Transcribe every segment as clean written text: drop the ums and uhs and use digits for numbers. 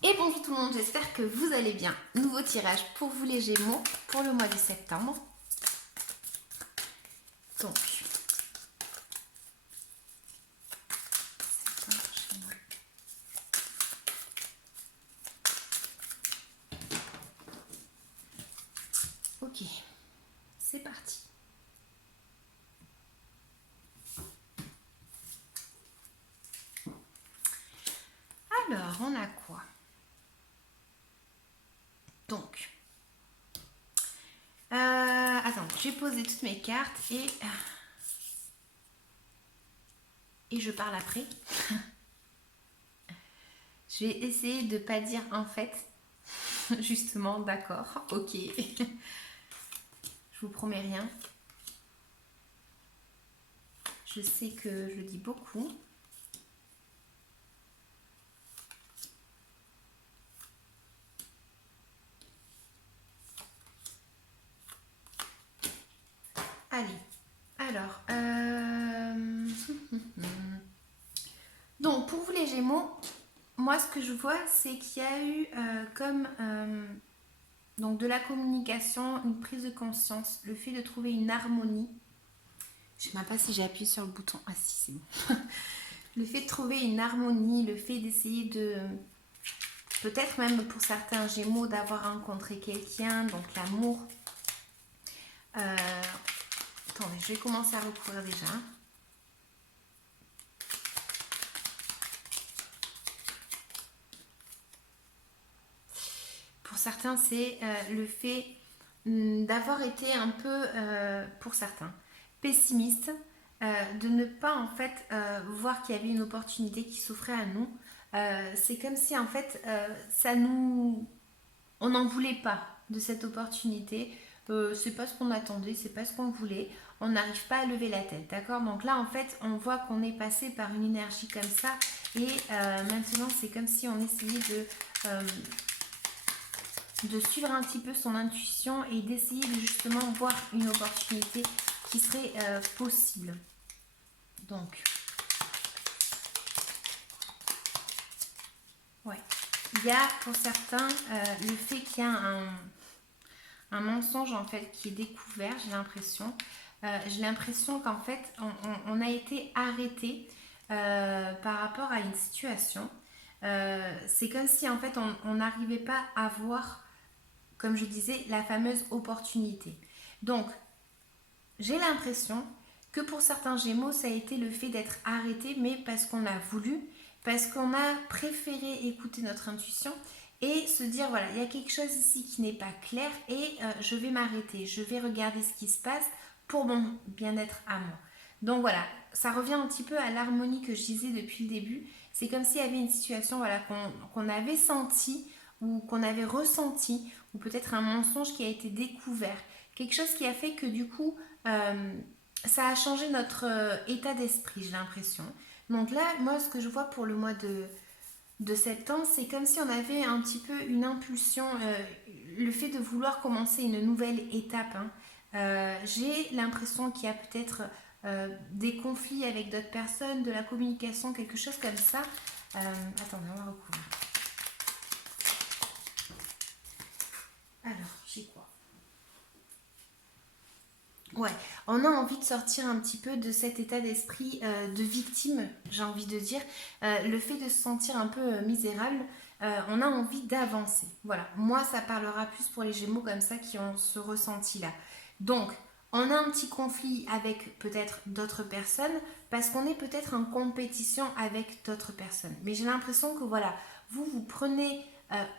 Et bonjour tout le monde, j'espère que vous allez bien. Nouveau tirage pour vous les Gémeaux pour le mois de septembre. Donc, ok, c'est parti. Alors, on a quoi? Donc, attends, j'ai posé toutes mes cartes et je parle après. Je vais essayer de pas dire en fait. Justement, d'accord, ok. Je vous promets rien. Je sais que je dis beaucoup. Allez, alors, donc pour vous les Gémeaux, moi ce que je vois c'est qu'il y a eu donc de la communication, une prise de conscience, le fait de trouver une harmonie. Je ne sais même pas si j'ai appuyé sur le bouton. Ah si, c'est bon. Le fait de trouver une harmonie, le fait d'essayer de, peut-être même pour certains Gémeaux, d'avoir rencontré quelqu'un, donc l'amour. Attendez, je vais commencer à recouvrir déjà. Pour certains, c'est le fait d'avoir été un peu, pour certains, pessimiste, de ne pas en fait voir qu'il y avait une opportunité qui s'offrait à nous. C'est comme si en fait ça nous, on n'en voulait pas de cette opportunité. C'est pas ce qu'on attendait, c'est pas ce qu'on voulait. On n'arrive pas à lever la tête, d'accord? Donc là, en fait, on voit qu'on est passé par une énergie comme ça, et maintenant, c'est comme si on essayait de suivre un petit peu son intuition et d'essayer de justement voir une opportunité qui serait possible. Donc, ouais. Il y a pour certains le fait qu'il y a un mensonge en fait qui est découvert, j'ai l'impression qu'en fait on a été arrêté par rapport à une situation. C'est comme si en fait on n'arrivait pas à voir, comme je disais, la fameuse opportunité. Donc j'ai l'impression que pour certains Gémeaux ça a été le fait d'être arrêté, mais parce qu'on a voulu, parce qu'on a préféré écouter notre intuition et se dire voilà, il y a quelque chose ici qui n'est pas clair, et je vais m'arrêter, je vais regarder ce qui se passe pour mon bien-être à moi. Donc voilà, ça revient un petit peu à l'harmonie que je disais depuis le début. C'est comme s'il y avait une situation voilà, qu'on avait sentie ou qu'on avait ressenti, ou peut-être un mensonge qui a été découvert. Quelque chose qui a fait que du coup, ça a changé notre état d'esprit, j'ai l'impression. Donc là, moi, ce que je vois pour le mois de septembre, c'est comme si on avait un petit peu une impulsion, le fait de vouloir commencer une nouvelle étape. Hein. J'ai l'impression qu'il y a peut-être des conflits avec d'autres personnes, de la communication, quelque chose comme ça. Attendez, on va recouvrir. Alors, j'ai quoi? Ouais, on a envie de sortir un petit peu de cet état d'esprit de victime, j'ai envie de dire. Le fait de se sentir un peu misérable, on a envie d'avancer. Voilà, moi ça parlera plus pour les Gémeaux comme ça qui ont ce ressenti-là. Donc, on a un petit conflit avec peut-être d'autres personnes parce qu'on est peut-être en compétition avec d'autres personnes. Mais j'ai l'impression que voilà, vous prenez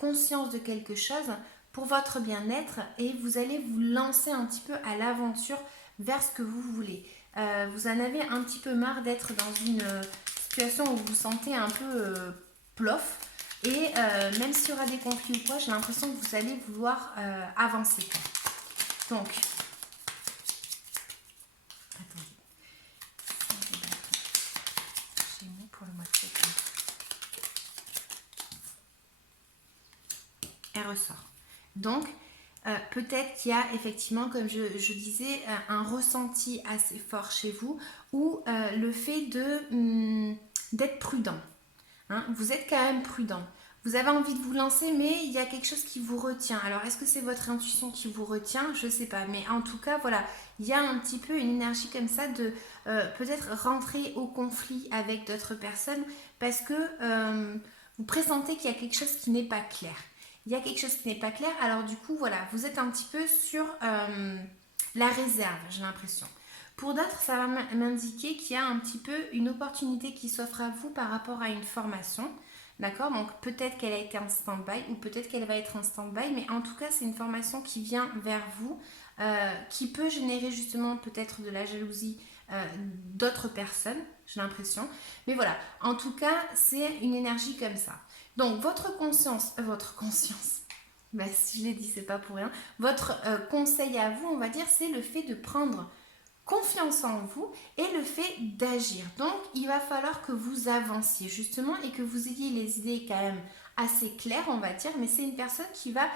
conscience de quelque chose pour votre bien-être et vous allez vous lancer un petit peu à l'aventure vers ce que vous voulez. Vous en avez un petit peu marre d'être dans une situation où vous vous sentez un peu plof, et même s'il y aura des conflits ou quoi, j'ai l'impression que vous allez vouloir avancer. Donc, attendez. J'ai mis pour le mois de septembre. Elle ressort. Donc, peut-être qu'il y a effectivement, comme je disais, un ressenti assez fort chez vous, ou le fait d'être prudent. Hein, vous êtes quand même prudent. Vous avez envie de vous lancer, mais il y a quelque chose qui vous retient. Alors, est-ce que c'est votre intuition qui vous retient? Je ne sais pas. Mais en tout cas, voilà, il y a un petit peu une énergie comme ça de peut-être rentrer au conflit avec d'autres personnes parce que vous pressentez qu'il y a quelque chose qui n'est pas clair. Il y a quelque chose qui n'est pas clair. Alors, du coup, voilà, vous êtes un petit peu sur la réserve, j'ai l'impression. Pour d'autres, ça va m'indiquer qu'il y a un petit peu une opportunité qui s'offre à vous par rapport à une formation. D'accord? Donc peut-être qu'elle a été en stand-by ou peut-être qu'elle va être en stand-by, mais en tout cas, c'est une formation qui vient vers vous, qui peut générer justement peut-être de la jalousie d'autres personnes, j'ai l'impression. Mais voilà, en tout cas, c'est une énergie comme ça. Donc votre conscience, bah, si je l'ai dit, c'est pas pour rien. Votre conseil à vous, on va dire, c'est le fait de prendre confiance en vous et le fait d'agir. Donc, il va falloir que vous avanciez justement et que vous ayez les idées quand même assez claires, on va dire. Mais c'est une personne qui va...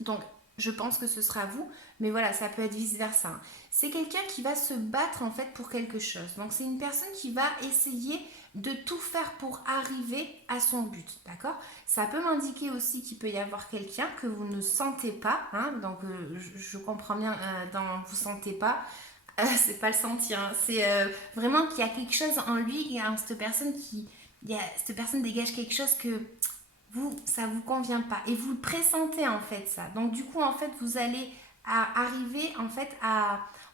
donc, je pense que ce sera vous, mais voilà, ça peut être vice-versa. C'est quelqu'un qui va se battre en fait pour quelque chose. Donc, c'est une personne qui va essayer de tout faire pour arriver à son but, d'accord? Ça peut m'indiquer aussi qu'il peut y avoir quelqu'un que vous ne sentez pas, hein, donc je comprends bien, dans vous sentez pas, c'est pas le sentir, hein, c'est vraiment qu'il y a quelque chose en lui, il y a cette personne cette personne dégage quelque chose que ça vous convient pas, et vous le pressentez en fait ça. Donc du coup en fait vous allez arriver en fait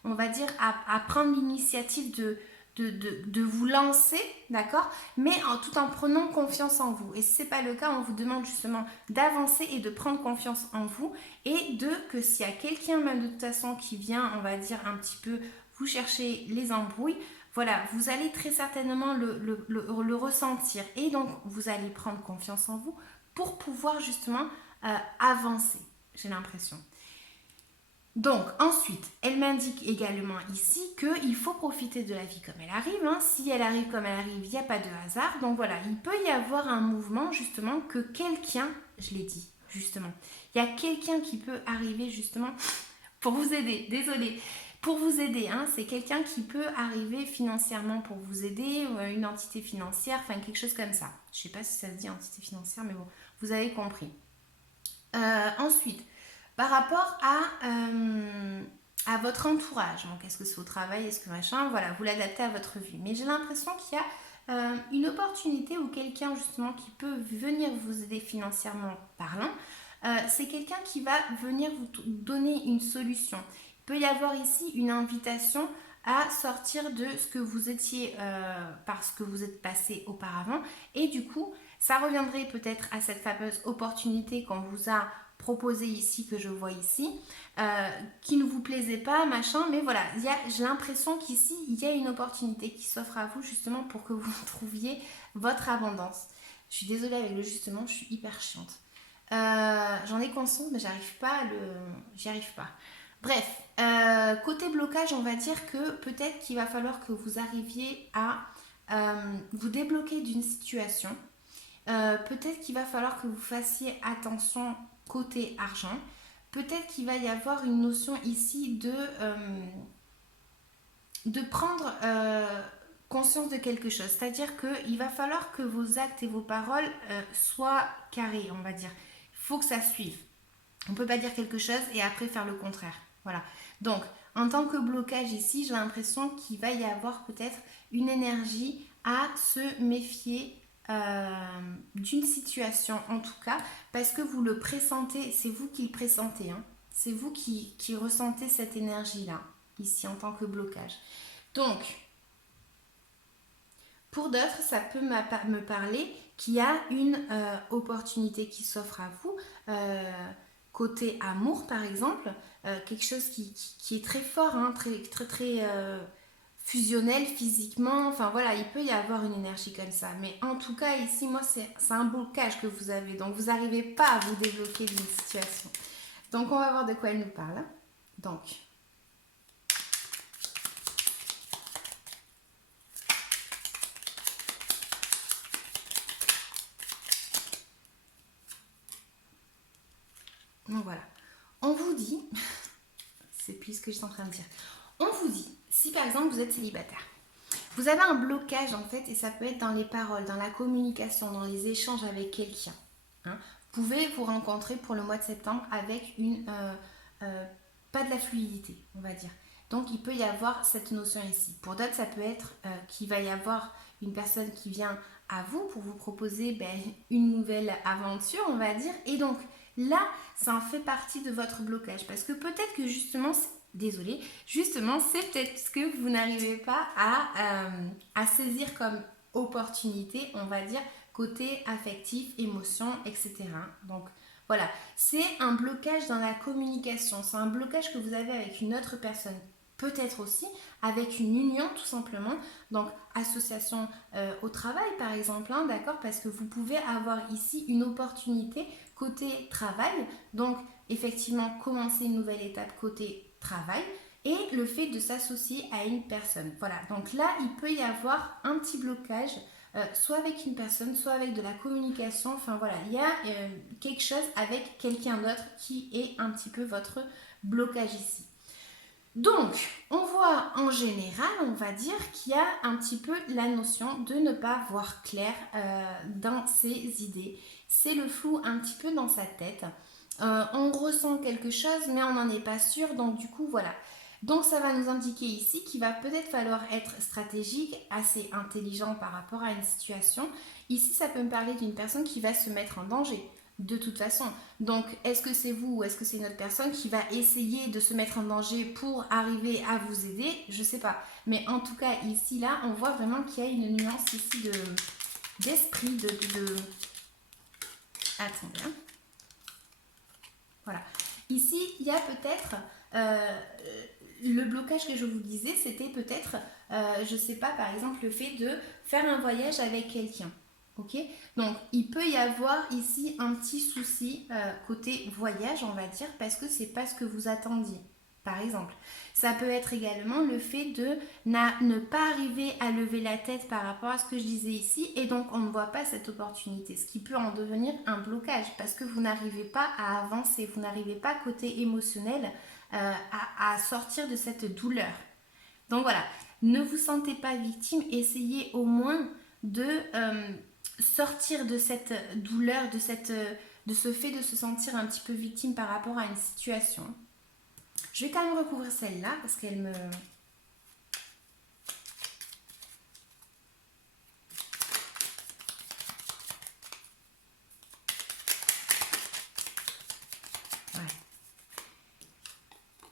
on va dire, à prendre l'initiative de vous lancer, d'accord? Mais tout en prenant confiance en vous. Et si ce n'est pas le cas, on vous demande justement d'avancer et de prendre confiance en vous. Et que s'il y a quelqu'un même de toute façon qui vient, on va dire un petit peu, vous chercher les embrouilles, voilà, vous allez très certainement le ressentir. Et donc, vous allez prendre confiance en vous pour pouvoir justement avancer, j'ai l'impression. Donc ensuite, elle m'indique également ici qu'il faut profiter de la vie comme elle arrive. Hein. Si elle arrive comme elle arrive, il n'y a pas de hasard. Donc voilà, il peut y avoir un mouvement justement que quelqu'un, je l'ai dit justement, il y a quelqu'un qui peut arriver justement pour vous aider. Désolée. Pour vous aider, hein, c'est quelqu'un qui peut arriver financièrement pour vous aider, une entité financière, enfin quelque chose comme ça. Je ne sais pas si ça se dit entité financière, mais bon, vous avez compris. Ensuite, par rapport à votre entourage, donc est-ce que c'est au travail, est-ce que machin, voilà, vous l'adaptez à votre vie. Mais j'ai l'impression qu'il y a une opportunité ou quelqu'un justement qui peut venir vous aider financièrement parlant. C'est quelqu'un qui va venir vous donner une solution. Il peut y avoir ici une invitation à sortir de ce que vous étiez, parce que vous êtes passé auparavant. Et du coup, ça reviendrait peut-être à cette fameuse opportunité qu'on vous a proposée ici, que je vois ici, qui ne vous plaisait pas, machin. Mais voilà, j'ai l'impression qu'ici, il y a une opportunité qui s'offre à vous justement pour que vous trouviez votre abondance. Je suis désolée avec le justement, je suis hyper chiante. J'en ai conscience, mais j'y arrive pas. Bref, côté blocage, on va dire que peut-être qu'il va falloir que vous arriviez à vous débloquer d'une situation. Peut-être qu'il va falloir que vous fassiez attention côté argent. Peut-être qu'il va y avoir une notion ici de prendre conscience de quelque chose. C'est-à-dire qu'il va falloir que vos actes et vos paroles soient carrés, on va dire. Il faut que ça suive. On ne peut pas dire quelque chose et après faire le contraire. Voilà. Donc, en tant que blocage ici, j'ai l'impression qu'il va y avoir peut-être une énergie à se méfier d'une situation, en tout cas, parce que vous le pressentez, c'est vous qui le pressentez, hein. C'est vous qui ressentez cette énergie-là, ici, en tant que blocage. Donc, pour d'autres, ça peut me parler qu'il y a une opportunité qui s'offre à vous, côté amour par exemple, quelque chose qui est très fort, hein, très fusionnel physiquement, enfin voilà, il peut y avoir une énergie comme ça. Mais en tout cas ici, moi c'est un blocage que vous avez, donc vous n'arrivez pas à vous débloquer d'une situation. Donc on va voir de quoi elle nous parle. Donc... Donc voilà, on vous dit, c'est plus ce que je suis en train de dire, on vous dit, si par exemple vous êtes célibataire, Vous avez un blocage en fait et ça peut être dans les paroles, dans la communication, dans les échanges avec quelqu'un. Hein. Vous pouvez vous rencontrer pour le mois de septembre avec pas de la fluidité, on va dire. Donc il peut y avoir cette notion ici. Pour d'autres, ça peut être qu'il va y avoir une personne qui vient à vous pour vous proposer une nouvelle aventure, on va dire. Et donc là, ça en fait partie de votre blocage. Parce que peut-être que justement, désolée, justement, c'est peut-être ce que vous n'arrivez pas à saisir comme opportunité, on va dire, côté affectif, émotion, etc. Donc voilà, c'est un blocage dans la communication, c'est un blocage que vous avez avec une autre personne, peut-être aussi avec une union tout simplement, donc association au travail par exemple, hein, d'accord, parce que vous pouvez avoir ici une opportunité côté travail, donc effectivement commencer une nouvelle étape côté travail, et le fait de s'associer à une personne. Voilà, donc là, il peut y avoir un petit blocage, soit avec une personne, soit avec de la communication. Enfin voilà, il y a quelque chose avec quelqu'un d'autre qui est un petit peu votre blocage ici. Donc, on voit en général, on va dire qu'il y a un petit peu la notion de ne pas voir clair dans ses idées. C'est le flou un petit peu dans sa tête. On ressent quelque chose, mais on n'en est pas sûr. Donc, du coup, voilà. Donc, ça va nous indiquer ici qu'il va peut-être falloir être stratégique, assez intelligent par rapport à une situation. Ici, ça peut me parler d'une personne qui va se mettre en danger de toute façon. Donc, est-ce que c'est vous ou est-ce que c'est une autre personne qui va essayer de se mettre en danger pour arriver à vous aider? Je sais pas. Mais en tout cas, ici, là, on voit vraiment qu'il y a une nuance ici d'esprit, Attendez. Hein. Voilà. Ici, il y a peut-être... le blocage que je vous disais, c'était peut-être, je sais pas, par exemple, le fait de faire un voyage avec quelqu'un. Ok, donc il peut y avoir ici un petit souci côté voyage, on va dire, parce que c'est pas ce que vous attendiez. Par exemple, ça peut être également le fait de ne pas arriver à lever la tête par rapport à ce que je disais ici, et donc on ne voit pas cette opportunité, ce qui peut en devenir un blocage parce que vous n'arrivez pas à avancer, vous n'arrivez pas côté émotionnel à sortir de cette douleur. Donc voilà, ne vous sentez pas victime, essayez au moins de sortir de cette douleur, de ce fait de se sentir un petit peu victime par rapport à une situation. Je vais quand même recouvrir celle-là parce qu'elle me...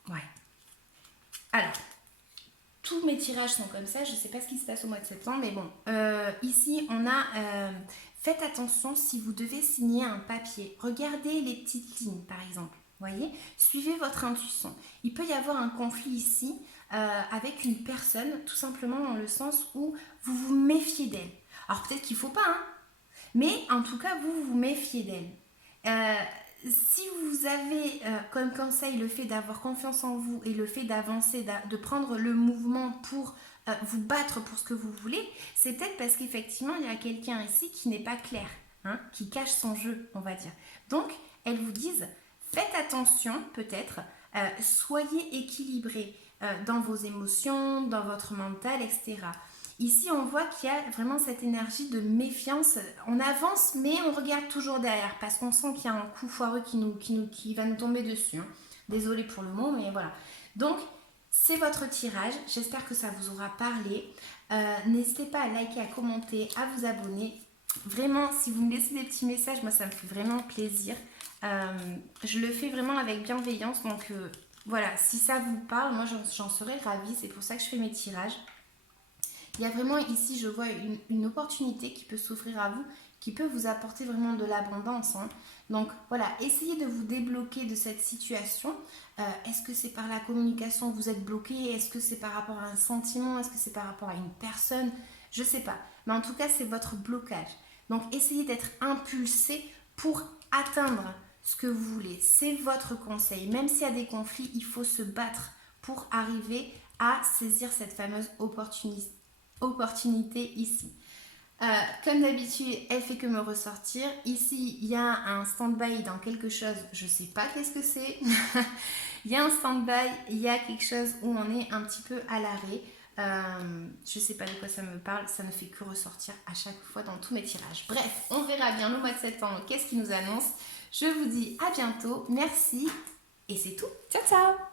Ouais. Alors, tous mes tirages sont comme ça, je ne sais pas ce qui se passe au mois de septembre, mais bon, ici on a, faites attention si vous devez signer un papier, regardez les petites lignes par exemple, voyez, suivez votre intuition. Il peut y avoir un conflit ici avec une personne, tout simplement dans le sens où vous vous méfiez d'elle. Alors peut-être qu'il ne faut pas, hein, mais en tout cas vous vous méfiez d'elle. Si vous avez comme conseil le fait d'avoir confiance en vous et le fait d'avancer, de prendre le mouvement pour vous battre pour ce que vous voulez, c'est peut-être parce qu'effectivement il y a quelqu'un ici qui n'est pas clair, hein, qui cache son jeu, on va dire. Donc, elles vous disent, faites attention peut-être, soyez équilibrés dans vos émotions, dans votre mental, etc. Ici, on voit qu'il y a vraiment cette énergie de méfiance. On avance, mais on regarde toujours derrière parce qu'on sent qu'il y a un coup foireux qui va nous tomber dessus. Hein. Désolée pour le mot, mais voilà. Donc, c'est votre tirage. J'espère que ça vous aura parlé. N'hésitez pas à liker, à commenter, à vous abonner. Vraiment, si vous me laissez des petits messages, moi, ça me fait vraiment plaisir. Je le fais vraiment avec bienveillance. Donc, voilà, si ça vous parle, moi, j'en serais ravie. C'est pour ça que je fais mes tirages. Il y a vraiment ici, je vois une opportunité qui peut s'offrir à vous, qui peut vous apporter vraiment de l'abondance. Hein. Donc voilà, essayez de vous débloquer de cette situation. Est-ce que c'est par la communication que vous êtes bloqué? Est-ce que c'est par rapport à un sentiment? Est-ce que c'est par rapport à une personne? Je ne sais pas. Mais en tout cas, c'est votre blocage. Donc essayez d'être impulsé pour atteindre ce que vous voulez. C'est votre conseil. Même s'il y a des conflits, il faut se battre pour arriver à saisir cette fameuse opportunité ici. Comme d'habitude, elle fait que me ressortir. Ici, il y a un stand-by dans quelque chose, je ne sais pas qu'est-ce que c'est. Il y a un stand-by, il y a quelque chose où on est un petit peu à l'arrêt. Je sais pas de quoi ça me parle, ça ne fait que ressortir à chaque fois dans tous mes tirages. Bref, on verra bien le mois de septembre qu'est-ce qui nous annonce. Je vous dis à bientôt, merci et c'est tout. Ciao ciao.